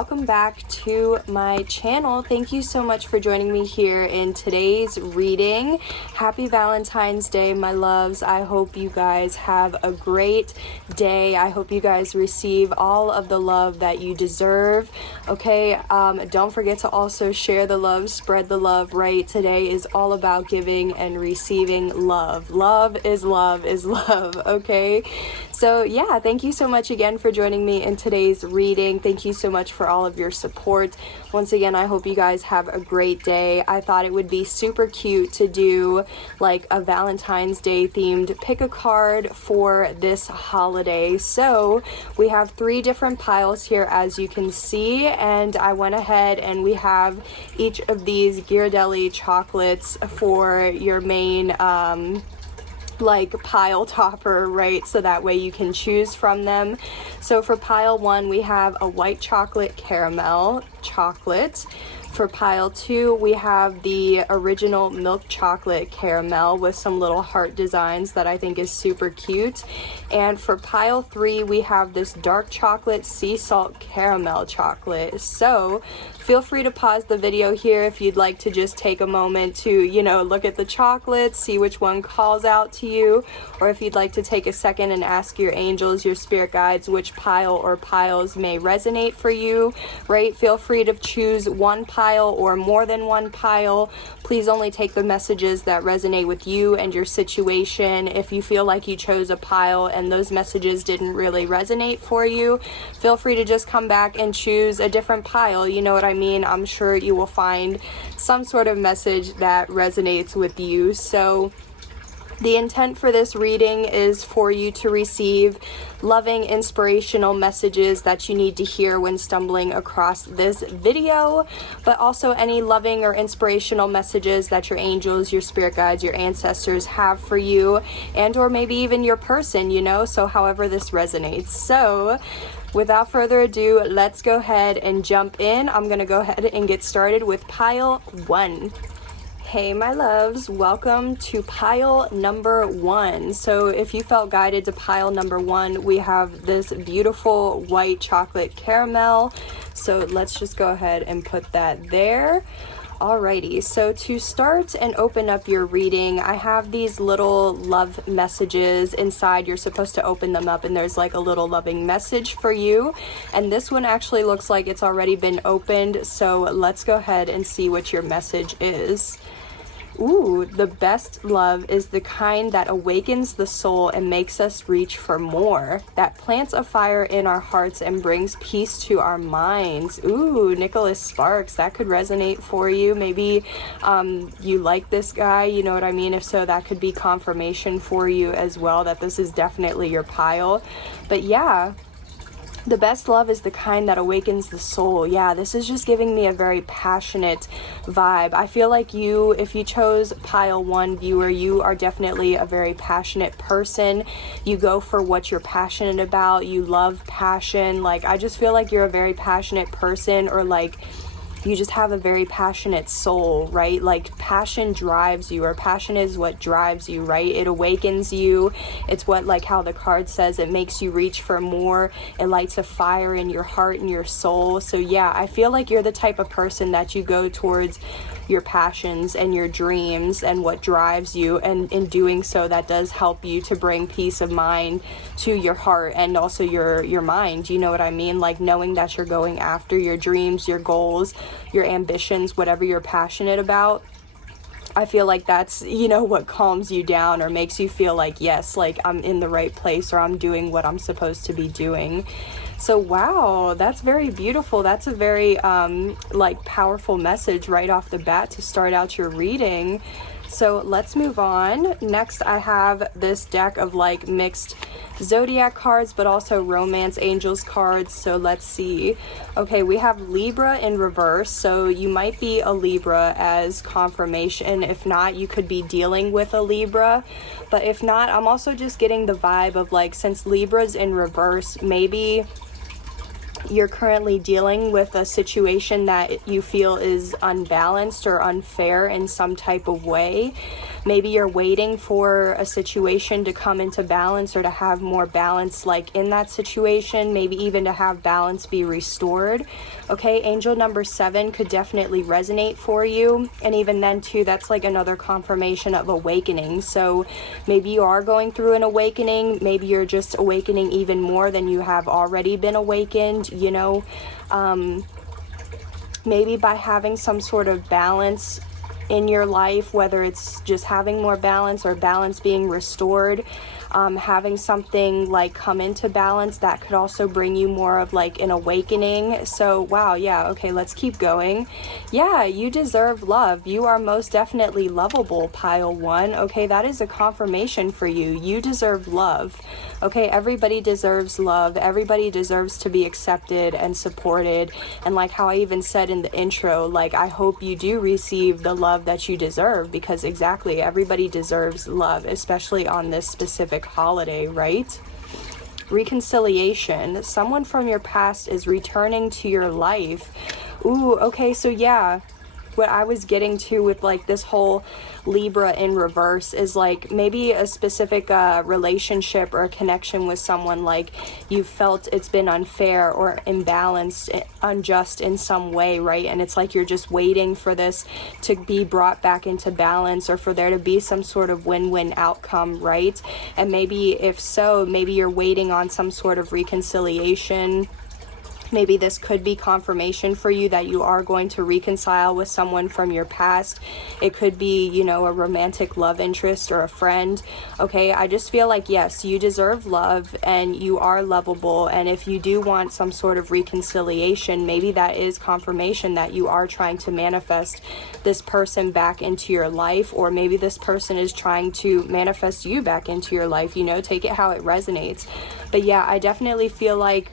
welcome back to my channel. Thank you so much for joining me here in today's reading. Happy Valentine's Day, my loves. I hope you guys have a great day. I hope you guys receive all of the love that you deserve. Okay, don't forget to also share the love, spread the love, right? Today is all about giving and receiving love. Love is love is love, okay? So yeah, thank you so much again for joining me in today's reading. Thank you so much for all of your support. Once again, I hope you guys have a great day. I thought it would be super cute to do like a Valentine's Day themed pick a card for this holiday. So we have 3 different piles here, as you can see, and I went ahead and we have each of these Ghirardelli chocolates for your main like pile topper, right? So that way you can choose from them. So for pile 1, we have a white chocolate caramel chocolate. For pile 2, we have the original milk chocolate caramel with some little heart designs that I think is super cute. And for pile 3, we have this dark chocolate sea salt caramel chocolate. So feel free to pause the video here if you'd like to just take a moment to, you know, look at the chocolates, see which one calls out to you, or if you'd like to take a second and ask your angels, your spirit guides, which pile or piles may resonate for you, right? Feel free to choose one pile or more than one pile. Please only take the messages that resonate with you and your situation. If you feel like you chose a pile and those messages didn't really resonate for you, feel free to just come back and choose a different pile. You know what I mean? I'm sure you will find some sort of message that resonates with you. So the intent for this reading is for you to receive loving, inspirational messages that you need to hear when stumbling across this video, but also any loving or inspirational messages that your angels, your spirit guides, your ancestors have for you, and or maybe even your person, you know, so however this resonates. So without further ado, let's go ahead and jump in. I'm going to go ahead and get started with pile 1. Hey my loves, welcome to pile number 1. So if you felt guided to pile number 1, we have this beautiful white chocolate caramel. So let's just go ahead and put that there. Alrighty, so to start and open up your reading, I have these little love messages inside. You're supposed to open them up and there's like a little loving message for you. And this one actually looks like it's already been opened. So let's go ahead and see what your message is. Ooh, the best love is the kind that awakens the soul and makes us reach for more, that plants a fire in our hearts and brings peace to our minds. Ooh, Nicholas Sparks, that could resonate for you. Maybe you like this guy, you know what I mean? If so, that could be confirmation for you as well that this is definitely your pile. But yeah, the best love is the kind that awakens the soul. Yeah, this is just giving me a very passionate vibe. I feel like you, if you chose pile 1, viewer, you are definitely a very passionate person. You go for what you're passionate about. You love passion. Like, I just feel like you're a very passionate person, or like you just have a very passionate soul, right? Like passion drives you, or passion is what drives you, right? It awakens you. It's what, like how the card says, it makes you reach for more. It lights a fire in your heart and your soul. So yeah, I feel like you're the type of person that you go towards your passions and your dreams and what drives you, and in doing so, that does help you to bring peace of mind to your heart and also your mind. You know what I mean? Like knowing that you're going after your dreams, your goals, your ambitions, whatever you're passionate about. I feel like that's, you know, what calms you down or makes you feel like, yes, like I'm in the right place, or I'm doing what I'm supposed to be doing. So wow, that's very beautiful. That's a very like powerful message right off the bat to start out your reading. So let's move on. Next, I have this deck of like mixed zodiac cards, but also romance angels cards. So let's see. Okay, we have Libra in reverse. So you might be a Libra as confirmation. If not, you could be dealing with a Libra. But if not, I'm also just getting the vibe of like, since Libra's in reverse, maybe you're currently dealing with a situation that you feel is unbalanced or unfair in some type of way. Maybe you're waiting for a situation to come into balance or to have more balance like in that situation, maybe even to have balance be restored. Okay, angel number 7 could definitely resonate for you. And even then too, that's like another confirmation of awakening. So maybe you are going through an awakening. Maybe you're just awakening even more than you have already been awakened, you know. Maybe by having some sort of balance in your life, whether it's just having more balance or balance being restored, having something like come into balance, that could also bring you more of like an awakening. So wow, yeah, okay, let's keep going. Yeah, you deserve love. You are most definitely lovable, pile 1. Okay, that is a confirmation for you. You deserve love. Okay, everybody deserves love. Everybody deserves to be accepted and supported. And like how I even said in the intro, like I hope you do receive the love that you deserve, because exactly, everybody deserves love, especially on this specific holiday, right? Reconciliation. Someone from your past is returning to your life. Ooh, okay, so yeah, what I was getting to with like this whole Libra in reverse is like maybe a specific relationship or a connection with someone, like you felt it's been unfair or imbalanced, unjust in some way, right? And it's like you're just waiting for this to be brought back into balance, or for there to be some sort of win-win outcome, right? And maybe if so, maybe you're waiting on some sort of reconciliation. Maybe this could be confirmation for you that you are going to reconcile with someone from your past. It could be, you know, a romantic love interest or a friend. Okay, I just feel like, yes, you deserve love and you are lovable. And if you do want some sort of reconciliation, maybe that is confirmation that you are trying to manifest this person back into your life, or maybe this person is trying to manifest you back into your life. You know, take it how it resonates. But yeah, I definitely feel like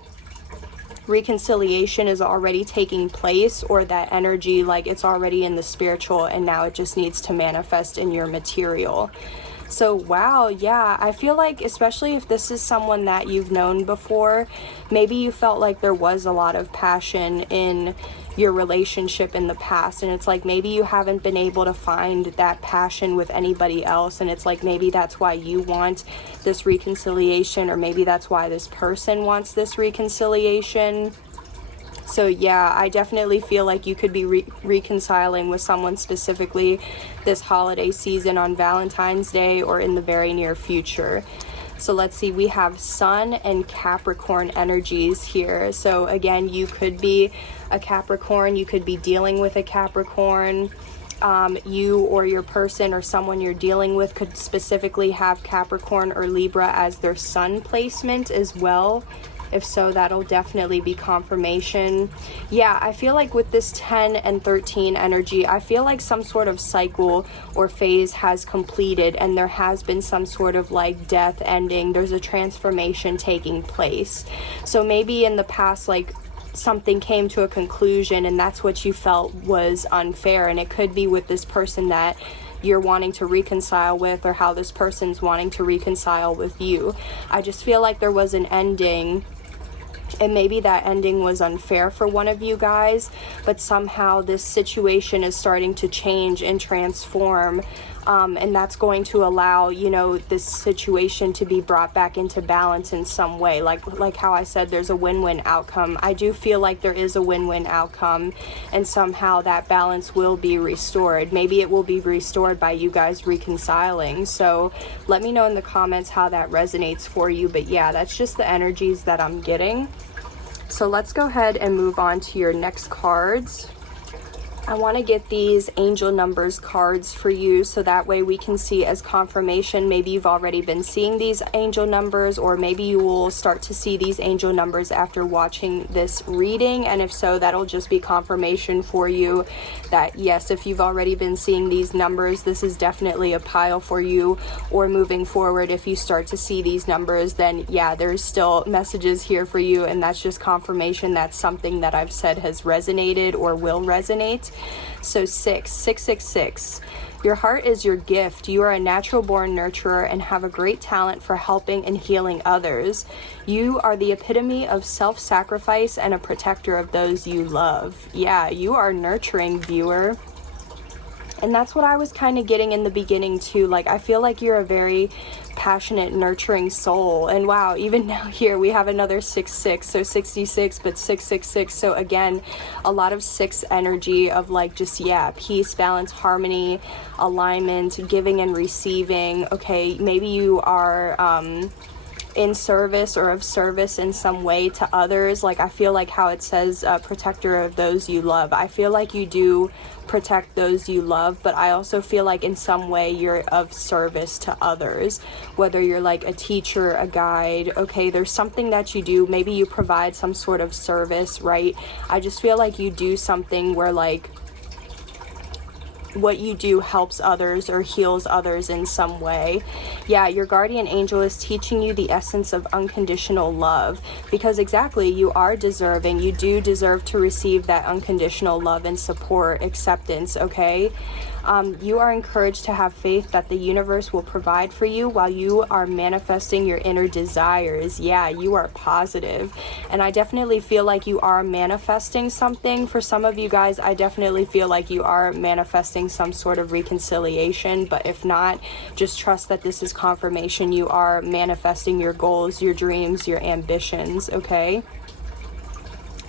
reconciliation is already taking place, or that energy, like it's already in the spiritual and now it just needs to manifest in your material. So wow, yeah, I feel like, especially if this is someone that you've known before, maybe you felt like there was a lot of passion in your relationship in the past, and it's like maybe you haven't been able to find that passion with anybody else, and it's like maybe that's why you want this reconciliation, or maybe that's why this person wants this reconciliation. So yeah, I definitely feel like you could be reconciling with someone specifically this holiday season on Valentine's Day or in the very near future. So let's see, we have Sun and Capricorn energies here. So again, you could be a Capricorn, you could be dealing with a Capricorn. You or your person or someone you're dealing with could specifically have Capricorn or Libra as their sun placement as well. If so, that'll definitely be confirmation. Yeah, I feel like with this 10 and 13 energy, I feel like some sort of cycle or phase has completed, and there has been some sort of like death ending. There's a transformation taking place. So maybe in the past, like something came to a conclusion and that's what you felt was unfair, and it could be with this person that you're wanting to reconcile with, or how this person's wanting to reconcile with you. I just feel like there was an ending, and maybe that ending was unfair for one of you guys, but somehow this situation is starting to change and transform, and that's going to allow, you know, this situation to be brought back into balance in some way. Like how I said, there's a win-win outcome. I do feel like there is a win-win outcome, and somehow that balance will be restored. Maybe it will be restored by you guys reconciling. So let me know in the comments how that resonates for you. But yeah, that's just the energies that I'm getting. So let's go ahead and move on to your next cards. I want to get these angel numbers cards for you, so that way we can see as confirmation. Maybe you've already been seeing these angel numbers, or maybe you will start to see these angel numbers after watching this reading, and if so, that'll just be confirmation for you that yes, if you've already been seeing these numbers, this is definitely a pile for you. Or moving forward, if you start to see these numbers, then yeah, there's still messages here for you, and that's just confirmation that something that I've said has resonated or will resonate. So 666, Your heart is your gift. You are a natural born nurturer and have a great talent for helping and healing others. You are the epitome of self-sacrifice and a protector of those you love. Yeah, you are nurturing, viewer. And that's what I was kind of getting in the beginning too. Like, I feel like you're a very passionate, nurturing soul. And wow, even now here we have another 6-6, so 66, but 666. So again, a lot of 6 energy of like just, yeah, peace, balance, harmony, alignment, giving and receiving. Okay, maybe you are in service or of service in some way to others. Like, I feel like how it says protector of those you love. I feel like you do protect those you love, but I also feel like in some way you're of service to others, whether you're like a teacher, a guide. Okay, there's something that you do. Maybe you provide some sort of service, right? I just feel like you do something where like what you do helps others or heals others in some way. Yeah, your guardian angel is teaching you the essence of unconditional love, because exactly, you are deserving. You do deserve to receive that unconditional love and support, acceptance, okay? You are encouraged to have faith that the universe will provide for you while you are manifesting your inner desires. Yeah, you are positive. And I definitely feel like you are manifesting something. For some of you guys, I definitely feel like you are manifesting some sort of reconciliation. But if not, just trust that this is confirmation you are manifesting your goals, your dreams, your ambitions, okay?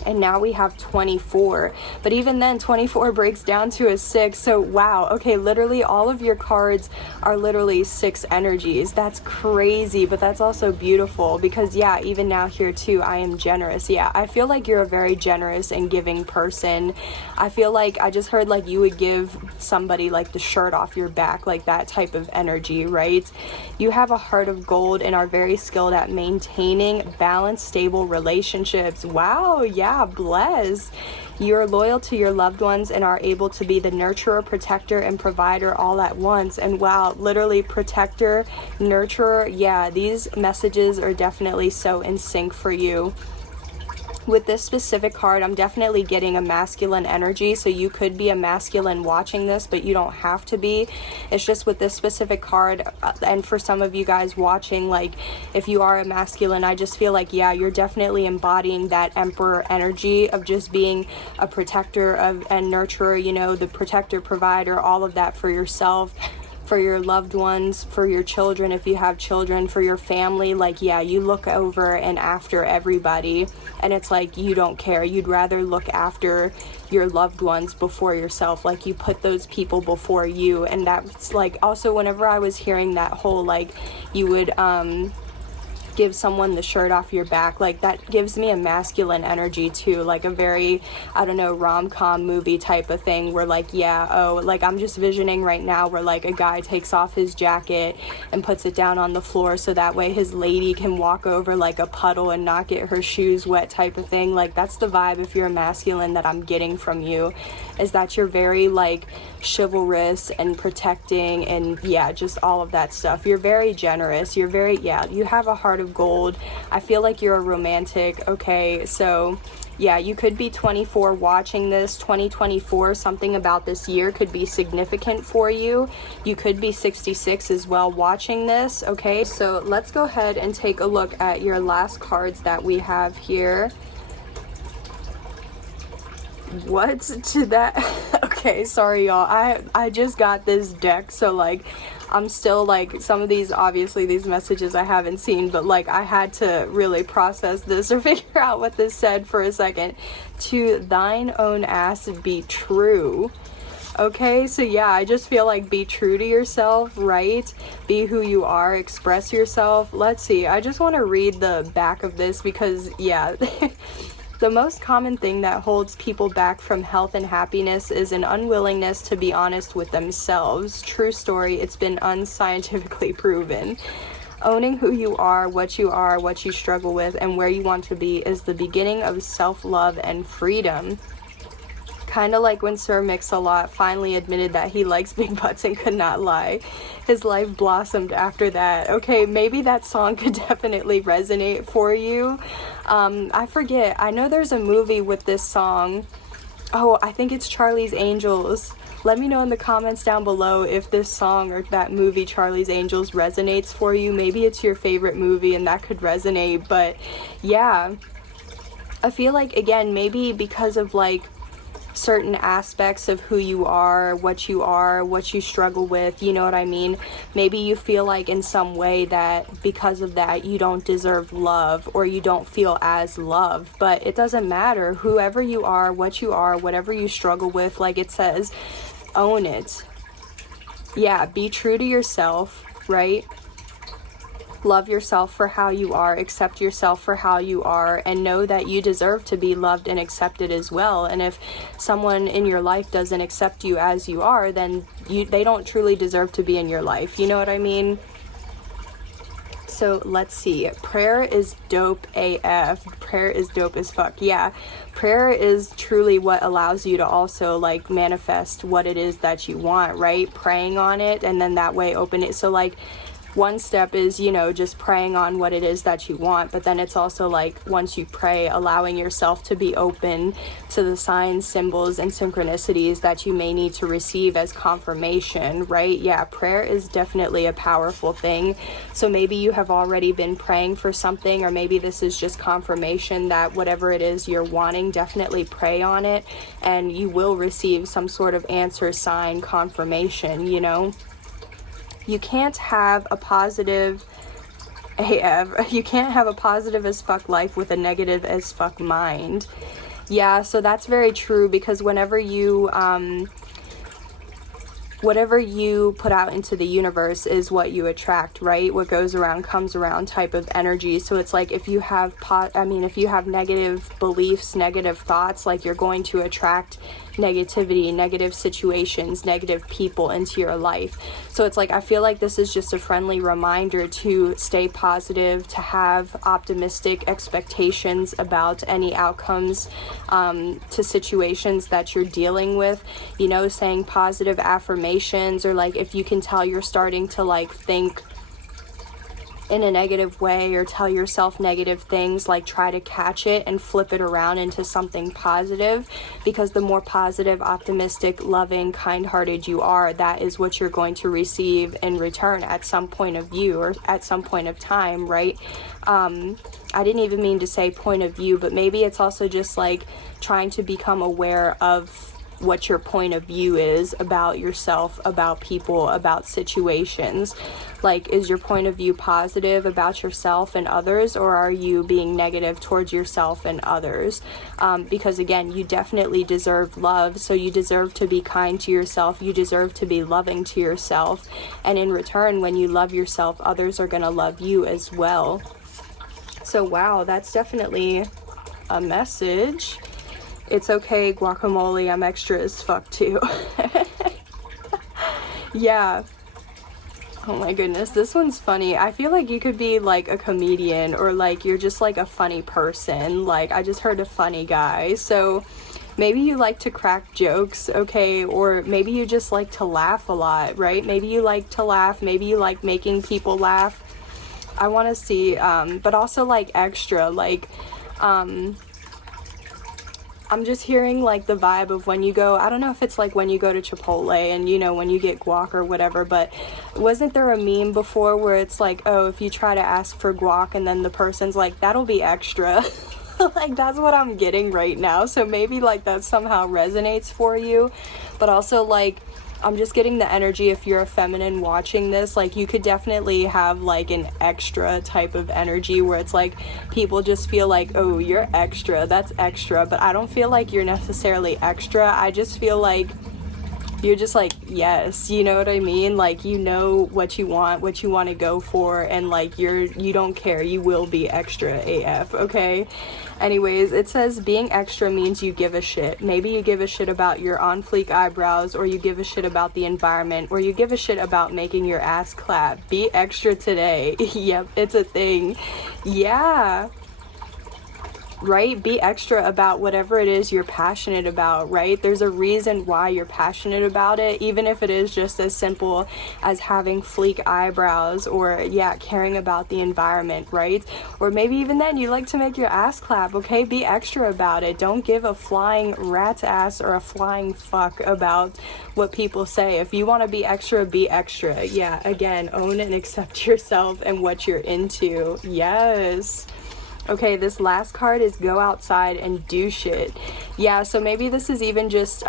And now we have 24, but even then 24 breaks down to a 6. So wow, okay, literally all of your cards are literally 6 energies. That's crazy, but that's also beautiful, because yeah, even now here too, I am generous. Yeah, I feel like you're a very generous and giving person. I feel like I just heard like you would give somebody like the shirt off your back, like that type of energy, right? You have a heart of gold and are very skilled at maintaining balanced, stable relationships. Wow, yeah, bless. You're loyal to your loved ones and are able to be the nurturer, protector, and provider all at once. And wow, literally protector, nurturer. Yeah, these messages are definitely so in sync for you. With this specific card, I'm definitely getting a masculine energy, so you could be a masculine watching this, but you don't have to be. It's just with this specific card, and for some of you guys watching, like, if you are a masculine, I just feel like, yeah, you're definitely embodying that emperor energy of just being a protector of and nurturer, you know, the protector, provider, all of that for yourself, for your loved ones, for your children, if you have children, for your family. Like, yeah, you look over and after everybody, and it's like you don't care. You'd rather look after your loved ones before yourself. Like, you put those people before you. And that's like also whenever I was hearing that whole like you would give someone the shirt off your back, like that gives me a masculine energy too, like a very, I don't know, rom-com movie type of thing where like, yeah, oh, like I'm just visioning right now where like a guy takes off his jacket and puts it down on the floor so that way his lady can walk over like a puddle and not get her shoes wet type of thing. Like, that's the vibe, if you're a masculine, that I'm getting from you, is that you're very like chivalrous and protecting and yeah, just all of that stuff. You're very generous. You're very, yeah, you have a heart of gold. I feel like you're a romantic. Okay, so yeah, you could be 24 watching this. 2024, something about this year could be significant for you. You could be 66 as well watching this. Okay, so let's go ahead and take a look at your last cards that we have here. What to that? Okay, sorry y'all, I just got this deck, so like I'm still like, some of these, obviously these messages I haven't seen, but like I had to really process this or figure out what this said for a second. To thine own ass be true. Okay, so yeah, I just feel like be true to yourself, right? Be who you are, express yourself. Let's see, I just want to read the back of this because yeah. The most common thing that holds people back from health and happiness is an unwillingness to be honest with themselves. True story, it's been unscientifically proven. Owning who you are, what you struggle with, and where you want to be is the beginning of self-love and freedom. Kind of like when Sir Mix-a-Lot finally admitted that he likes big butts and could not lie. His life blossomed after that. Okay, maybe that song could definitely resonate for you. I forget. I know there's a movie with this song. Oh, I think it's Charlie's Angels. Let me know in the comments down below if this song or that movie Charlie's Angels resonates for you. Maybe it's your favorite movie and that could resonate. But yeah, I feel like, again, maybe because of like certain aspects of who you are, what you struggle with, you know what I mean? Maybe you feel like in some way that because of that you don't deserve love, or you don't feel as loved. But it doesn't matter. Whoever you are, whatever you struggle with, like it says, own it. Yeah, be true to yourself, right? Love yourself for how you are, accept yourself for how you are, and know that you deserve to be loved and accepted as well. And if someone in your life doesn't accept you as you are, then they don't truly deserve to be in your life. You know what I mean? So let's see. Prayer is dope AF. Prayer is dope as fuck. Yeah. Prayer is truly what allows you to also like manifest what it is that you want, right? Praying on it, and then that way open it. So like, one step is, you know, just praying on what it is that you want, but then it's also like, once you pray, allowing yourself to be open to the signs, symbols, and synchronicities that you may need to receive as confirmation, right? Yeah, prayer is definitely a powerful thing. So maybe you have already been praying for something, or maybe this is just confirmation that whatever it is you're wanting, definitely pray on it, and you will receive some sort of answer, sign, confirmation, you know? You can't have a positive AF, you can't have a positive as fuck life with a negative as fuck mind. Yeah, so that's very true, because whenever you whatever you put out into the universe is what you attract, right? What goes around comes around type of energy. So it's like, if you have if you have negative beliefs, negative thoughts, like you're going to attract negativity, negative situations, negative people into your life. So it's like, I feel like this is just a friendly reminder to stay positive, to have optimistic expectations about any outcomes to situations that you're dealing with, you know, saying positive affirmations, or like if you can tell you're starting to like think in a negative way or tell yourself negative things, like try to catch it and flip it around into something positive, because the more positive, optimistic, loving, kind-hearted you are, that is what you're going to receive in return at some point of view, or at some point of time, right? I didn't even mean to say point of view, but maybe it's also just like trying to become aware of what your point of view is about yourself, about people, about situations. Like, is your point of view positive about yourself and others, or are you being negative towards yourself and others? Because again, you definitely deserve love, so you deserve to be kind to yourself, you deserve to be loving to yourself, and in return, when you love yourself, others are gonna love you as well. So wow, that's definitely a message. It's okay, guacamole, I'm extra as fuck too. Yeah. Oh my goodness, this one's funny. I feel like you could be like a comedian, or like you're just like a funny person. Like, I just heard a funny guy. So maybe you like to crack jokes, okay? Or maybe you just like to laugh a lot, right? Maybe you like to laugh. Maybe you like making people laugh. I want to see, but also like extra, like, I'm just hearing like the vibe of when you go, I don't know if it's like when you go to Chipotle and, you know, when you get guac or whatever, but wasn't there a meme before where it's like, oh, if you try to ask for guac and then the person's like, that'll be extra. Like, that's what I'm getting right now. So maybe like that somehow resonates for you, but also like, I'm just getting the energy, if you're a feminine watching this, like you could definitely have like an extra type of energy where it's like people just feel like, oh, you're extra, that's extra. But I don't feel like you're necessarily extra. I just feel like you're just like, yes, you know what I mean? Like, you know what you want to go for, and like you don't care, you will be extra AF, okay? Anyways, it says being extra means you give a shit. Maybe you give a shit about your on fleek eyebrows, or you give a shit about the environment, or you give a shit about making your ass clap. Be extra today. Yep, it's a thing. Yeah. right? Be extra about whatever it is you're passionate about, right? There's a reason why you're passionate about it, even if it is just as simple as having sleek eyebrows, or yeah, caring about the environment, right? Or maybe even then you like to make your ass clap, okay? Be extra about it. Don't give a flying rat's ass or a flying fuck about what people say. If you want to be extra, be extra. Yeah, again, own and accept yourself and what you're into. Yes. Okay, this last card is go outside and do shit. Yeah, so maybe this is even just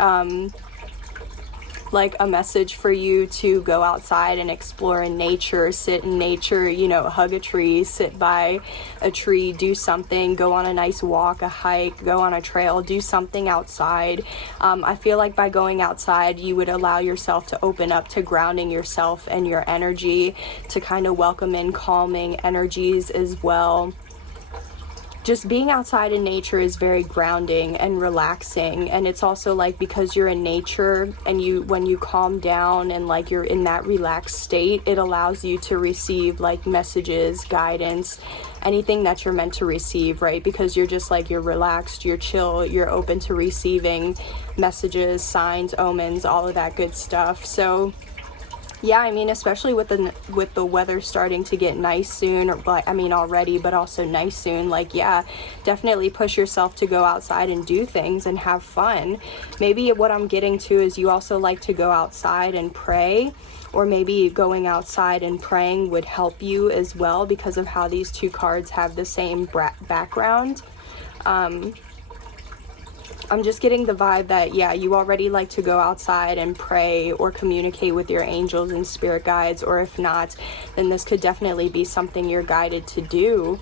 like a message for you to go outside and explore in nature, sit in nature, you know, hug a tree, sit by a tree, do something, go on a nice walk, a hike, go on a trail, do something outside. I feel like by going outside, you would allow yourself to open up to grounding yourself and your energy, to kind of welcome in calming energies as well. Just being outside in nature is very grounding and relaxing, and it's also like, because you're in nature and when you calm down and like you're in that relaxed state, it allows you to receive like messages, guidance, anything that you're meant to receive, right? Because you're just like, you're relaxed, you're chill, you're open to receiving messages, signs, omens, all of that good stuff. So yeah, I mean, especially with the weather starting to get nice soon, or like, I mean already, but also nice soon, like, yeah, definitely push yourself to go outside and do things and have fun. Maybe what I'm getting to is you also like to go outside and pray, or maybe going outside and praying would help you as well, because of how these two cards have the same background. I'm just getting the vibe that, yeah, you already like to go outside and pray or communicate with your angels and spirit guides, or if not, then this could definitely be something you're guided to do.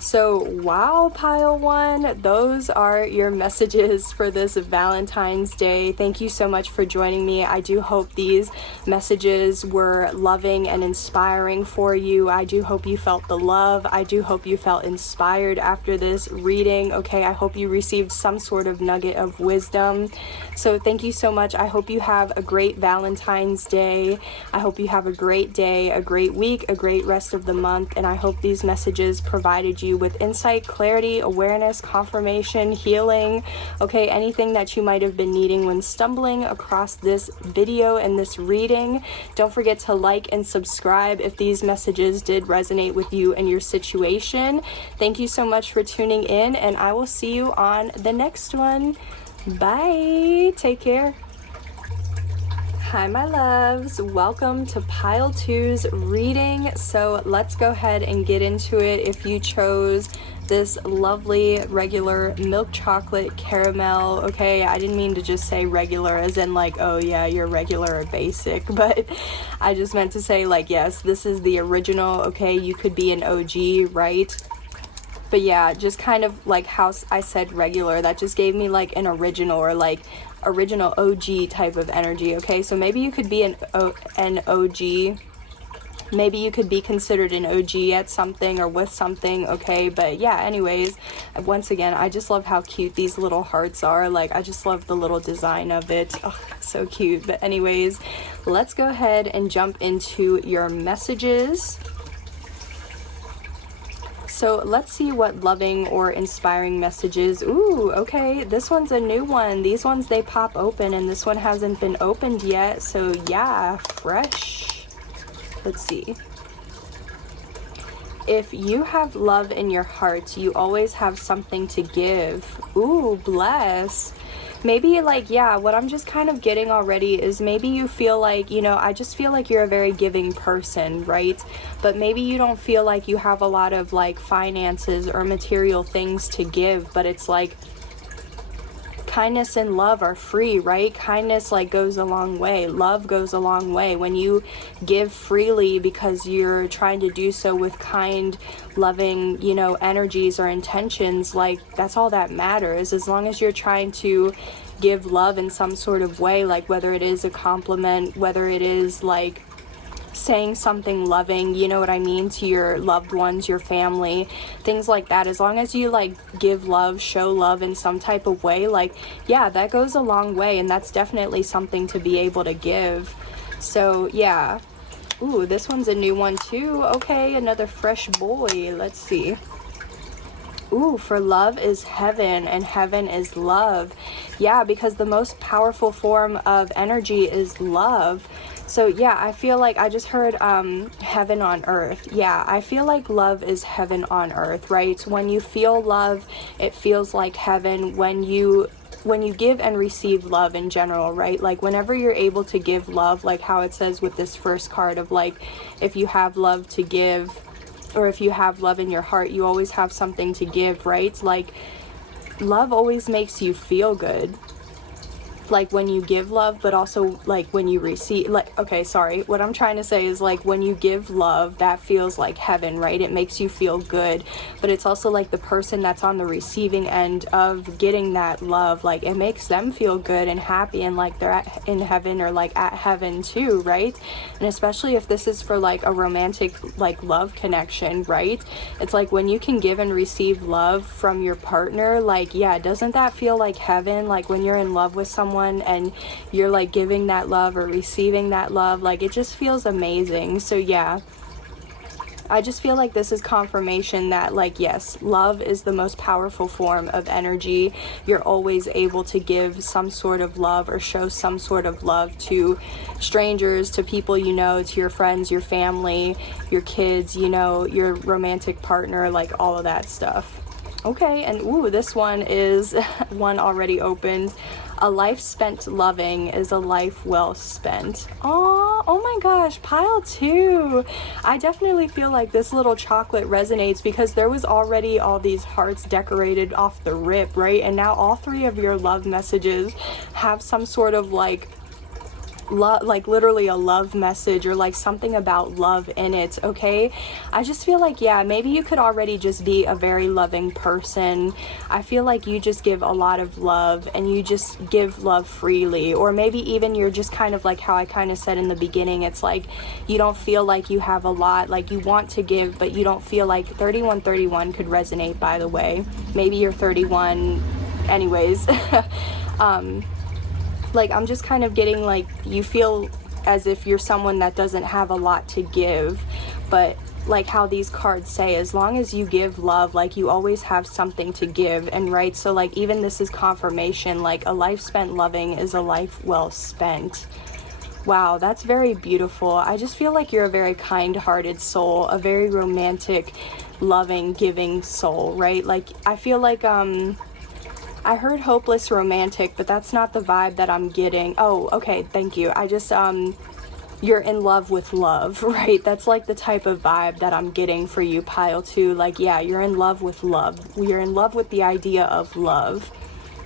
So, wow, pile one, those are your messages for this Valentine's Day. Thank you so much for joining me. I do hope these messages were loving and inspiring for you. I do hope you felt the love. I do hope you felt inspired after this reading. Okay, I hope you received some sort of nugget of wisdom. So thank you so much. I hope you have a great Valentine's Day. I hope you have a great day, a great week, a great rest of the month, and I hope these messages provided you with insight, clarity, awareness, confirmation, healing, okay, anything that you might have been needing when stumbling across this video and this reading. Don't forget to like and subscribe if these messages did resonate with you and your situation. Thank you so much for tuning in, and I will see you on the next one. Bye. Take care. Hi, my loves. Welcome to Pile 2's reading. So let's go ahead and get into it. If you chose this lovely regular milk chocolate caramel, okay, I didn't mean to just say regular as in like, oh yeah, you're regular or basic, but I just meant to say like, yes, this is the original, okay, you could be an OG, right? But yeah, just kind of like how I said regular, that just gave me like an original, or like original OG type of energy, okay? So maybe you could be an OG. Maybe you could be considered an OG at something or with something, okay? But yeah, anyways, once again, I just love how cute these little hearts are. Like, I just love the little design of it. Oh, so cute. But anyways, let's go ahead and jump into your messages. So let's see what loving or inspiring messages. Ooh, okay, this one's a new one. These ones, they pop open, and this one hasn't been opened yet. So yeah, fresh. Let's see. If you have love in your heart, you always have something to give. Ooh, bless. Maybe like, yeah, what I'm just kind of getting already is maybe you feel like, you know, I just feel like you're a very giving person, right? But maybe you don't feel like you have a lot of like finances or material things to give, but it's like kindness and love are free, right? Kindness like goes a long way. Love goes a long way. When you give freely because you're trying to do so with kind, loving, you know, energies or intentions, like that's all that matters. As long as you're trying to give love in some sort of way, like whether it is a compliment, whether it is like saying something loving, you know what I mean, to your loved ones, your family, things like that. As long as you like give love, show love in some type of way, like yeah, that goes a long way, and that's definitely something to be able to give. So yeah. Ooh, this one's a new one too. Okay, another fresh boy. Let's see. Ooh, for love is heaven and heaven is love. Yeah, because the most powerful form of energy is love. So yeah, I feel like I just heard heaven on earth. Yeah, I feel like love is heaven on earth, right? When you feel love, it feels like heaven. When you give and receive love in general, right? Like whenever you're able to give love, like how it says with this first card of like, if you have love to give, or if you have love in your heart, you always have something to give, right? Like love always makes you feel good, like when you give love, but also like when you receive, like, okay, sorry, what I'm trying to say is like when you give love, that feels like heaven, right? It makes you feel good, but it's also like the person that's on the receiving end of getting that love, like it makes them feel good and happy, and like they're in heaven, or like at heaven too, right? And especially if this is for like a romantic like love connection, right? It's like when you can give and receive love from your partner, like, yeah, doesn't that feel like heaven? Like when you're in love with someone and you're like giving that love or receiving that love, like it just feels amazing. So yeah, I just feel like this is confirmation that like, yes, love is the most powerful form of energy. You're always able to give some sort of love or show some sort of love to strangers, to people you know, to your friends, your family, your kids, you know, your romantic partner, like all of that stuff. Okay, and ooh, this one is one already opened. A life spent loving is a life well spent. Oh my gosh, pile 2. I definitely feel like this little chocolate resonates because there was already all these hearts decorated off the rip, right? And now all 3 of your love messages have some sort of like love, like literally a love message or like something about love in it. Okay, I just feel like, yeah, maybe you could already just be a very loving person. I feel like you just give a lot of love and you just give love freely, or maybe even you're just kind of like how I kind of said in the beginning, it's like you don't feel like you have a lot, like you want to give but you don't feel like 3131 could resonate, by the way. Maybe you're 31 anyways. Like I'm just kind of getting like you feel as if you're someone that doesn't have a lot to give, but like how these cards say, as long as you give love, like you always have something to give. And right, so like even this is confirmation, like a life spent loving is a life well spent. Wow, that's very beautiful. I just feel like you're a very kind-hearted soul, a very romantic, loving, giving soul, right? Like I feel like I heard hopeless romantic, but that's not the vibe that I'm getting. Oh, okay, thank you. I just, you're in love with love, right? That's like the type of vibe that I'm getting for you, pile 2. Like, yeah, you're in love with love. You're in love with the idea of love.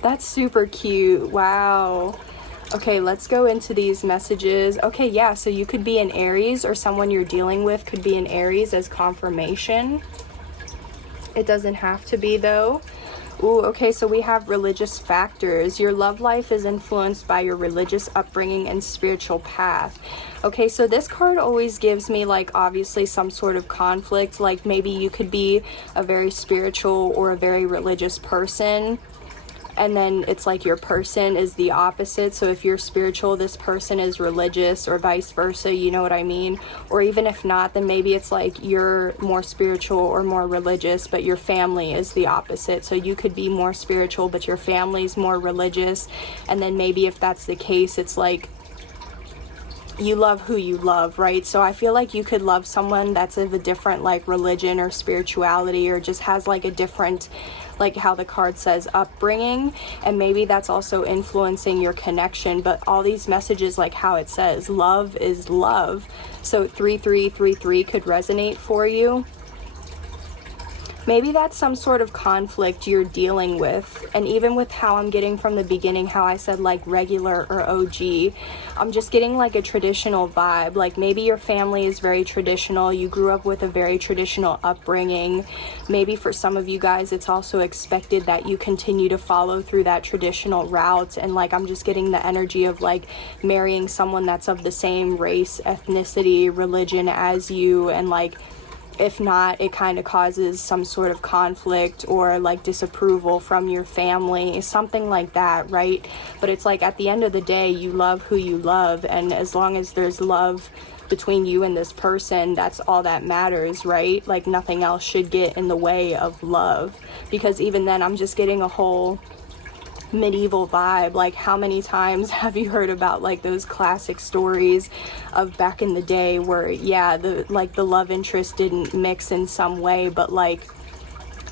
That's super cute. Wow. Okay, let's go into these messages. Okay, yeah, so you could be an Aries, or someone you're dealing with could be an Aries as confirmation. It doesn't have to be, though. Ooh, okay, so we have religious factors. Your love life is influenced by your religious upbringing and spiritual path. Okay, so this card always gives me like obviously some sort of conflict. Like maybe you could be a very spiritual or a very religious person, and then it's like your person is the opposite. So if you're spiritual, this person is religious, or vice versa, you know what I mean? Or even if not, then maybe it's like you're more spiritual or more religious, but your family is the opposite. So you could be more spiritual, but your family's more religious. And then maybe if that's the case, it's like you love who you love, right? So I feel like you could love someone that's of a different like religion or spirituality, or just has like a different, like how the card says, upbringing, and maybe that's also influencing your connection. But all these messages, like how it says, love is love. So 3333 could resonate for you. Maybe that's some sort of conflict you're dealing with. And even with how I'm getting from the beginning, how I said like regular or OG, I'm just getting like a traditional vibe. Like maybe your family is very traditional. You grew up with a very traditional upbringing. Maybe for some of you guys, it's also expected that you continue to follow through that traditional route. And like I'm just getting the energy of like marrying someone that's of the same race, ethnicity, religion as you, and like if not, it kind of causes some sort of conflict or like disapproval from your family, something like that, right? But it's like at the end of the day, you love who you love, and as long as there's love between you and this person, that's all that matters, right? Like nothing else should get in the way of love, because even then I'm just getting a whole medieval vibe. Like, how many times have you heard about like those classic stories of back in the day where, yeah, the love interest didn't mix in some way, but like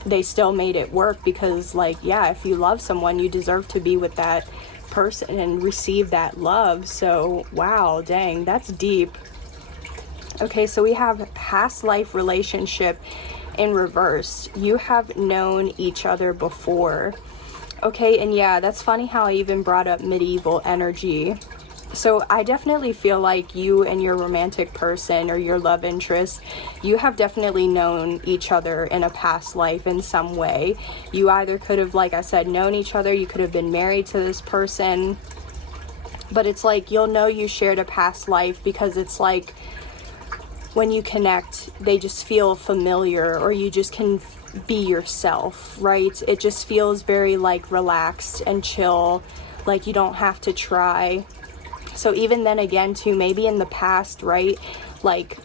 they still made it work, because like, yeah, if you love someone, you deserve to be with that person and receive that love. So wow, dang, that's deep. Okay, so we have past life relationship in reverse. You have known each other before. Okay, and yeah, that's funny how I even brought up medieval energy. So I definitely feel like you and your romantic person or your love interest, you have definitely known each other in a past life in some way. You either could have, like I said, known each other, you could have been married to this person, but it's like you'll know you shared a past life, because it's like when you connect, they just feel familiar, or you just can be yourself, right? It just feels very like relaxed and chill, like you don't have to try. So even then again too, maybe in the past, right, like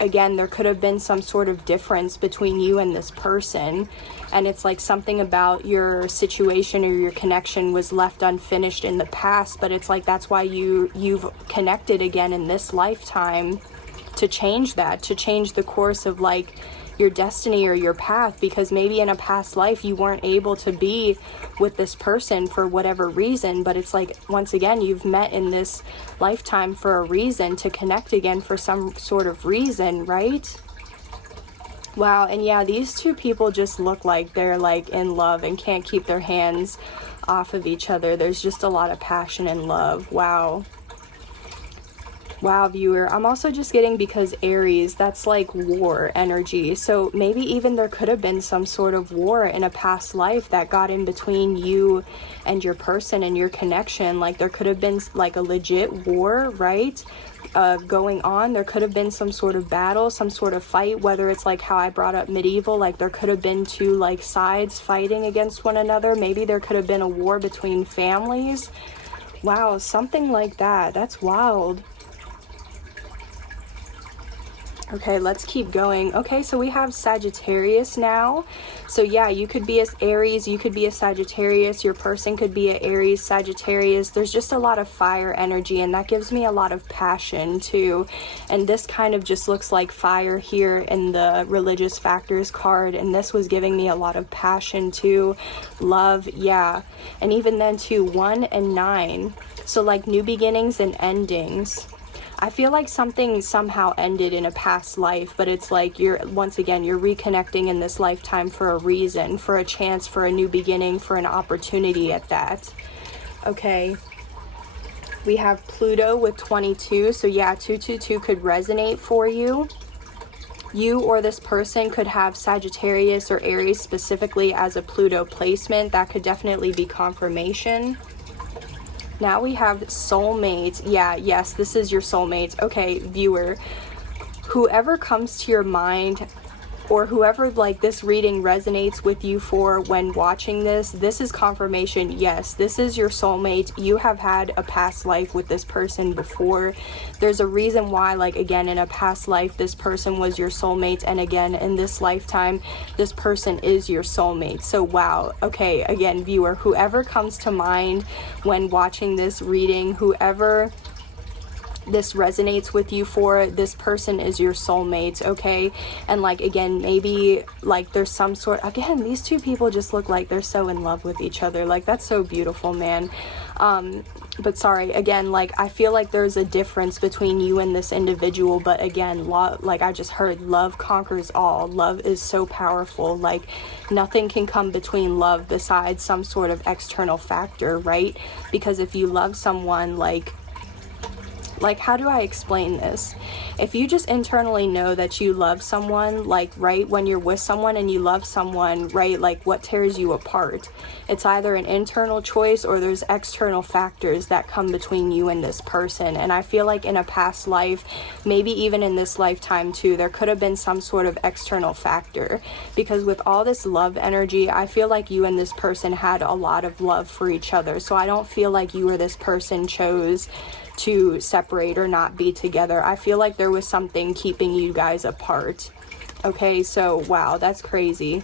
again, there could have been some sort of difference between you and this person, and it's like something about your situation or your connection was left unfinished in the past, but it's like that's why you've connected again in this lifetime, to change that, to change the course of like your destiny or your path, because maybe in a past life you weren't able to be with this person for whatever reason, but it's like once again you've met in this lifetime for a reason, to connect again for some sort of reason, right? Wow. And yeah, these two people just look like they're like in love and can't keep their hands off of each other. There's just a lot of passion and love. Wow. Wow, viewer. I'm also just getting, because Aries, that's like war energy. So maybe even there could have been some sort of war in a past life that got in between you and your person and your connection. Like there could have been like a legit war, right? Going on. There could have been some sort of battle, some sort of fight, whether it's like how I brought up medieval, like there could have been two like sides fighting against one another. Maybe there could have been a war between families. Wow, something like that. That's wild. Okay, let's keep going. Okay, so we have Sagittarius now. So yeah, you could be as Aries, you could be a Sagittarius, your person could be a Aries, Sagittarius. There's just a lot of fire energy, and that gives me a lot of passion too. And this kind of just looks like fire here in the religious factors card, and this was giving me a lot of passion too. Love, yeah. And even then too, 1 and 9. So like new beginnings and endings. I feel like something somehow ended in a past life, but it's like once again, you're reconnecting in this lifetime for a reason, for a chance, for a new beginning, for an opportunity at that. Okay. We have Pluto with 22. So yeah, 222 could resonate for you. You or this person could have Sagittarius or Aries specifically as a Pluto placement. That could definitely be confirmation. Now we have soulmates. Yeah, yes, this is your soulmates. Okay, viewer, whoever comes to your mind, or whoever like this reading resonates with you for when watching this is confirmation. Yes, this is your soulmate. You have had a past life with this person before. There's a reason why, like again, in a past life this person was your soulmate, and again in this lifetime this person is your soulmate. So wow. Okay, again, viewer, whoever comes to mind when watching this reading, whoever this resonates with you for, this person is your soulmate. Okay, and like again, maybe like there's some sort, again, these two people just look like they're so in love with each other. Like that's so beautiful, man. But sorry, again, like I feel like there's a difference between you and this individual, but again, like I just heard, love conquers all. Love is so powerful. Like nothing can come between love besides some sort of external factor, right? Because if you love someone, like how do I explain this? If you just internally know that you love someone, like right when you're with someone and you love someone, right, like what tears you apart? It's either an internal choice or there's external factors that come between you and this person. And I feel like in a past life, maybe even in this lifetime too, there could have been some sort of external factor, because with all this love energy, I feel like you and this person had a lot of love for each other. So I don't feel like you or this person chose to separate separate or not be together. I feel like there was something keeping you guys apart. Okay, so wow, that's crazy.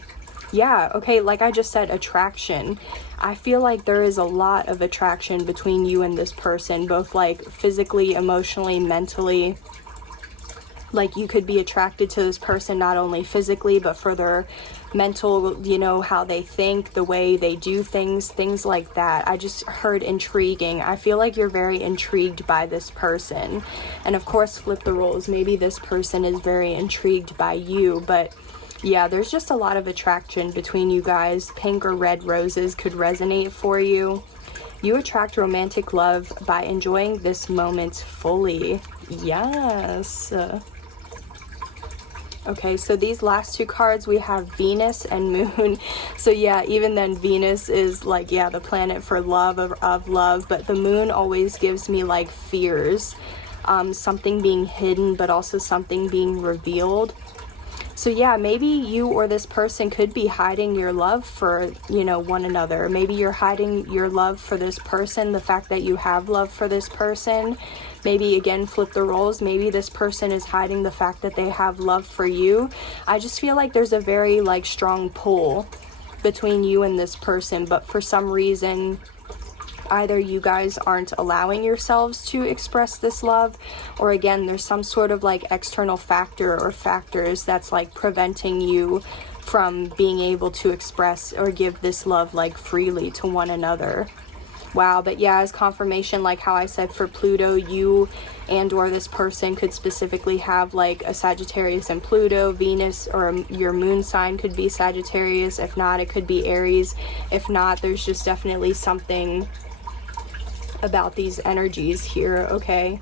Yeah, okay, like I just said, attraction. I feel like there is a lot of attraction between you and this person, both like physically, emotionally, mentally. Like you could be attracted to this person not only physically, but for their mental, you know, how they think, the way they do things like that. I just heard intriguing. I feel like you're very intrigued by this person. And of course, flip the roles. Maybe this person is very intrigued by you, but yeah, there's just a lot of attraction between you guys. Pink or red roses could resonate for you. You attract romantic love by enjoying this moment fully. Yes. Okay, so these last two cards, we have Venus and Moon. So yeah, even then Venus is like, yeah, the planet for love, of love, but the Moon always gives me like fears. Something being hidden, but also something being revealed. So yeah, maybe you or this person could be hiding your love for, you know, one another. Maybe you're hiding your love for this person, the fact that you have love for this person. Maybe again, flip the roles. Maybe this person is hiding the fact that they have love for you. I just feel like there's a very like strong pull between you and this person, but for some reason, either you guys aren't allowing yourselves to express this love, or again, there's some sort of like external factor or factors that's like preventing you from being able to express or give this love like freely to one another. Wow, but yeah, as confirmation, like how I said for Pluto, you and or this person could specifically have like a Sagittarius and Pluto. Venus or your moon sign could be Sagittarius. If not, it could be Aries. If not, there's just definitely something about these energies here, okay?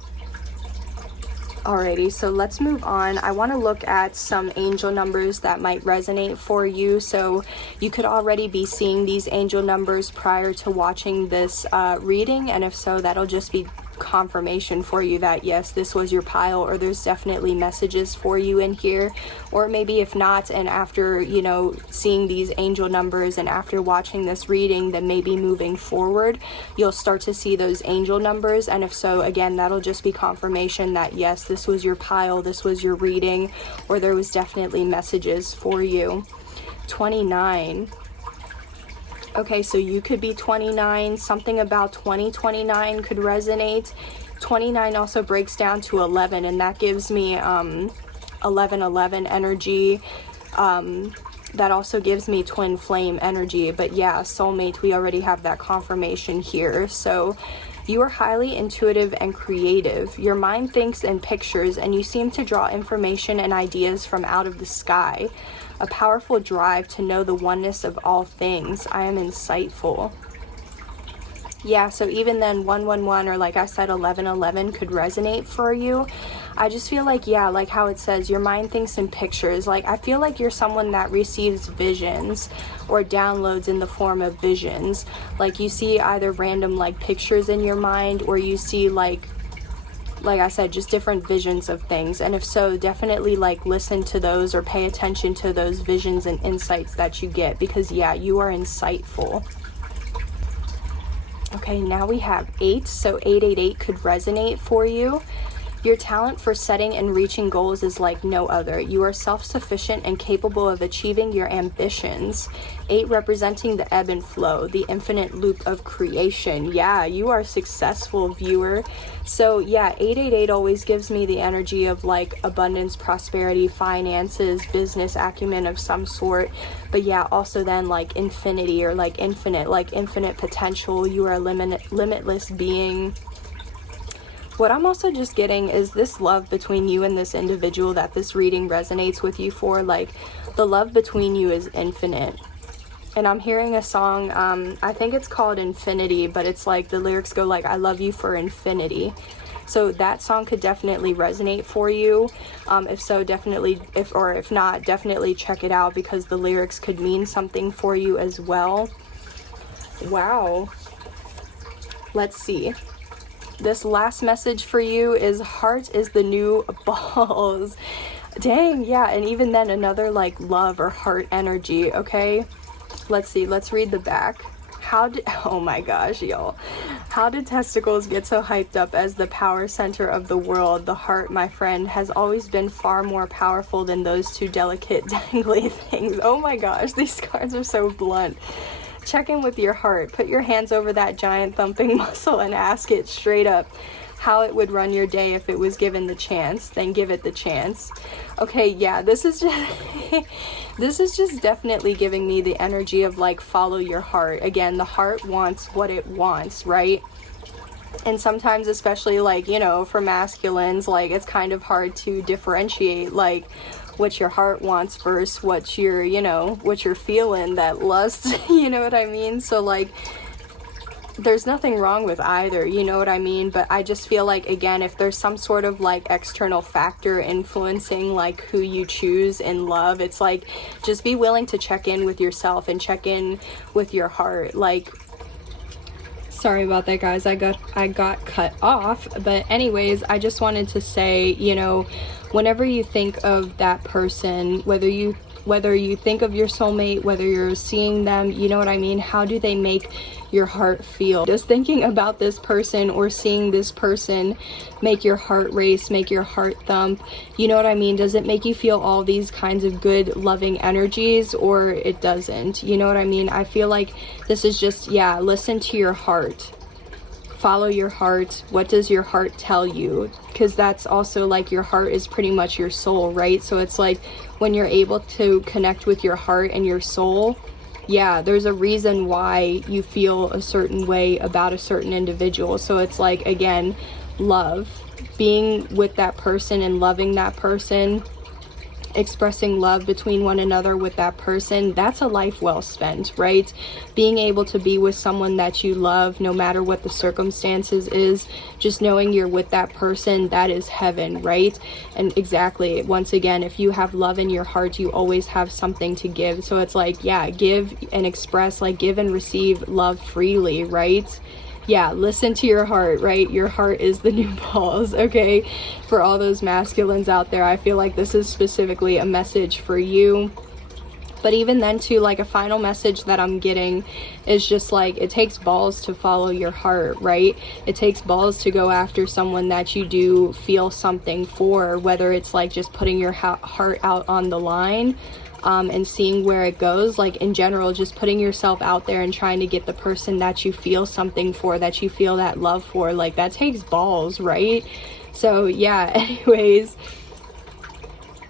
Alrighty, so let's move on. I want to look at some angel numbers that might resonate for you. So you could already be seeing these angel numbers prior to watching this reading, and if so, that'll just be confirmation for you that yes, this was your pile, or there's definitely messages for you in here. Or maybe if not, and after, you know, seeing these angel numbers and after watching this reading, then maybe moving forward you'll start to see those angel numbers, and if so, again, that'll just be confirmation that yes, this was your pile, this was your reading, or there was definitely messages for you. 29. Okay, so you could be 29. Something about 2029 could resonate. 29 also breaks down to 11, and that gives me 1111 energy. That also gives me twin flame energy. But yeah, soulmate, we already have that confirmation here. So you are highly intuitive and creative. Your mind thinks in pictures, and you seem to draw information and ideas from out of the sky. A powerful drive to know the oneness of all things. I am insightful. Yeah, so even then 111, or like I said, 1111 could resonate for you. I just feel like, yeah, like how it says, your mind thinks in pictures. Like I feel like you're someone that receives visions or downloads in the form of visions. Like you see either random like pictures in your mind, or you see like I said, just different visions of things. And if so, definitely like listen to those or pay attention to those visions and insights that you get, because yeah, you are insightful. Okay, now we have 8. So 888 could resonate for you. Your talent for setting and reaching goals is like no other. You are self-sufficient and capable of achieving your ambitions. 8 representing the ebb and flow, the infinite loop of creation. Yeah, you are successful, viewer. So yeah, 888 always gives me the energy of like abundance, prosperity, finances, business acumen of some sort. But yeah, also then like infinity, or like infinite potential. You are a limitless being. What I'm also just getting is this love between you and this individual that this reading resonates with you for. Like the love between you is infinite. And I'm hearing a song, I think it's called Infinity, but it's like the lyrics go like, I love you for infinity. So that song could definitely resonate for you. If so, definitely, if not, definitely check it out, because the lyrics could mean something for you as well. Wow. Let's see. This last message for you is heart is the new balls. Dang, yeah, and even then another like love or heart energy, okay? Let's see, let's read the back. oh my gosh, y'all. How did testicles get so hyped up as the power center of the world? The heart, my friend, has always been far more powerful than those two delicate, dangly things. Oh my gosh, these cards are so blunt. Check in with your heart. Put your hands over that giant thumping muscle and ask it straight up how it would run your day if it was given the chance. Then give it the chance. Okay, yeah, this is just definitely giving me the energy of like, follow your heart. Again, the heart wants what it wants, right? And sometimes, especially like, you know, for masculines, like it's kind of hard to differentiate like what your heart wants versus what you're, you know, what you're feeling, that lust, you know what I mean? So like, there's nothing wrong with either, you know what I mean? But I just feel like, again, if there's some sort of like external factor influencing like who you choose in love, it's like, just be willing to check in with yourself and check in with your heart. Like, sorry about that, guys, I got cut off. But anyways, I just wanted to say, you know, whenever you think of that person, whether you think of your soulmate, whether you're seeing them, you know what I mean? How do they make your heart feel? Does thinking about this person or seeing this person make your heart race, make your heart thump? You know what I mean? Does it make you feel all these kinds of good, loving energies, or it doesn't? You know what I mean? I feel like this is just, yeah, listen to your heart. Follow your heart. What does your heart tell you? Because that's also like, your heart is pretty much your soul, right? So it's like, when you're able to connect with your heart and your soul, yeah, there's a reason why you feel a certain way about a certain individual. So it's like, again, love, being with that person and loving that person, expressing love between one another with that person, that's a life well spent, right? Being able to be with someone that you love, no matter what the circumstances is, just knowing you're with that person, that is heaven, right? And exactly, once again, if you have love in your heart, you always have something to give. So it's like, yeah, give and express, like give and receive love freely, right? Yeah, listen to your heart, right? Your heart is the new balls, okay? For all those masculines out there, I feel like this is specifically a message for you. But even then too, like a final message that I'm getting is just like, it takes balls to follow your heart, right? It takes balls to go after someone that you do feel something for, whether it's like just putting your heart out on the line, and seeing where it goes. Like in general, just putting yourself out there and trying to get the person that you feel something for, that you feel that love for, like that takes balls, right? So yeah, anyways,